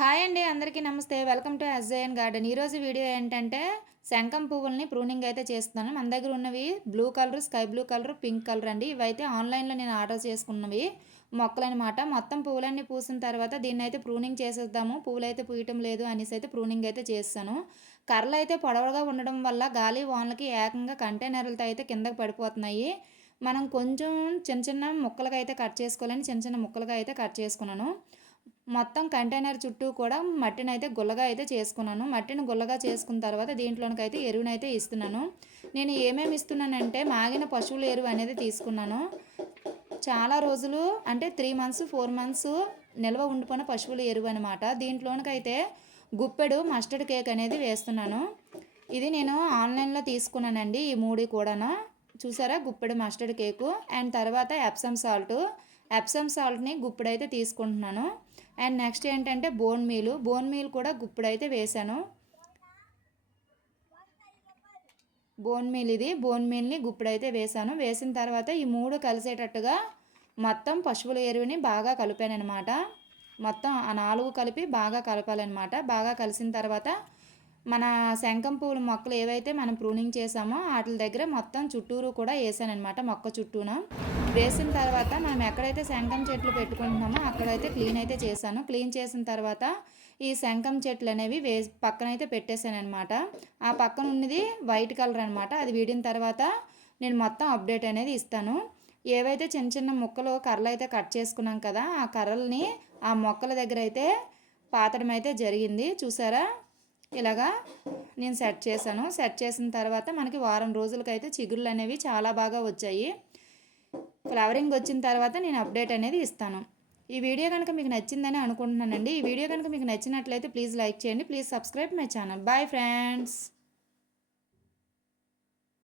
Hi అండి, అందరికీ నమస్తే. Welcome to SJN garden. ఈరోజు వీడియో ఏంటంటే శంఖం పువ్వుల్ని ప్రూనింగ్ అయితే చేస్తున్నాను. మన దగ్గర ఉన్నవి blue colour, sky blue colour, pink colour అండి. ఇవైతే ఆన్లైన్లో నేను ఆర్డర్ చేసుకున్నవి మొక్కలనమాట. మొత్తం పువ్వులన్నీ పూసిన తర్వాత దీన్ని అయితే ప్రూనింగ్ చేసేద్దాము, పువ్వులు అయితే పూయటం లేదు అనేసి అయితే ప్రూనింగ్ అయితే చేస్తాను. కర్రలు అయితే పొడవుగా ఉండడం వల్ల గాలి వానలకి ఏకంగా కంటైనర్లతో అయితే కిందకి పడిపోతున్నాయి. మనం కొంచెం చిన్న చిన్న ముక్కలుగా అయితే కట్ చేసుకోవాలని చిన్న చిన్న ముక్కలుగా అయితే కట్ చేసుకున్నాను. మొత్తం కంటైనర్ చుట్టూ కూడా మట్టిని అయితే గుల్లగా అయితే చేసుకున్నాను. మట్టిని గుల్లగా చేసుకున్న తర్వాత దీంట్లోనికైతే ఎరువునైతే ఇస్తున్నాను. నేను ఏమేమి ఇస్తున్నానంటే మాగిన పశువుల ఎరువు అనేది తీసుకున్నాను. చాలా రోజులు అంటే 3 మంత్స్ 4 మంత్స్ నిల్వ ఉండిపోయిన పశువుల ఎరువు అనమాట. దీంట్లోనికైతే గుప్పెడు మస్టర్డ్ కేక్ అనేది వేస్తున్నాను. ఇది నేను ఆన్లైన్లో తీసుకున్నానండి. ఈ 3 కూడాను చూసారా, గుప్పెడు మస్టర్డ్ కేకు అండ్ తర్వాత ఎప్సమ్ సాల్ట్ని గుప్పెడైతే తీసుకుంటున్నాను. అండ్ నెక్స్ట్ ఏంటంటే బోన్ మీల్ కూడా గుప్పెడైతే వేసాను. బోన్ మీల్ని గుప్పెడైతే వేసాను. వేసిన తర్వాత ఈ 3 కలిసేటట్టుగా మొత్తం పశువుల ఎరువుని బాగా కలిపాను అనమాట. మొత్తం ఆ 4 కలిపి బాగా కలపాలన్నమాట. బాగా కలిసిన తర్వాత మన శంఖం పువ్వుల మొక్కలు ఏవైతే మనం ప్రూనింగ్ చేసామో వాటి దగ్గర మొత్తం చుట్టూరు కూడా వేసానమాట. మొక్క చుట్టూన వేసిన తర్వాత మనం ఎక్కడైతే శంఖం చెట్లు పెట్టుకుంటున్నామో అక్కడైతే క్లీన్ అయితే చేశాను. క్లీన్ చేసిన తర్వాత ఈ శంఖం చెట్లు అనేవి పక్కనైతే పెట్టేశాను అనమాట. ఆ పక్కన ఉన్నది వైట్ కలర్ అనమాట. అది వీడిన తర్వాత నేను మొత్తం అప్డేట్ అనేది ఇస్తాను. ఏవైతే చిన్న చిన్న ముక్కలు కర్రలు అయితే కట్ చేసుకున్నాం కదా, ఆ కర్రల్ని ఆ మొక్కల దగ్గర అయితే పాతడం అయితే జరిగింది. చూసారా, ఇలాగా నేను సెట్ చేశాను. సెట్ చేసిన తర్వాత మనకి వారం రోజులకైతే చిగుళ్ళు అనేవి చాలా బాగా వచ్చాయి. ఫ్లవరింగ్ వచ్చిన తర్వాత నేను అప్డేట్ అనేది ఇస్తాను. ఈ వీడియో కనుక మీకు నచ్చిందని అనుకుంటున్నానండి. ఈ వీడియో కనుక మీకు నచ్చినట్లయితే ప్లీజ్ లైక్ చేయండి. Please subscribe my channel. Bye friends.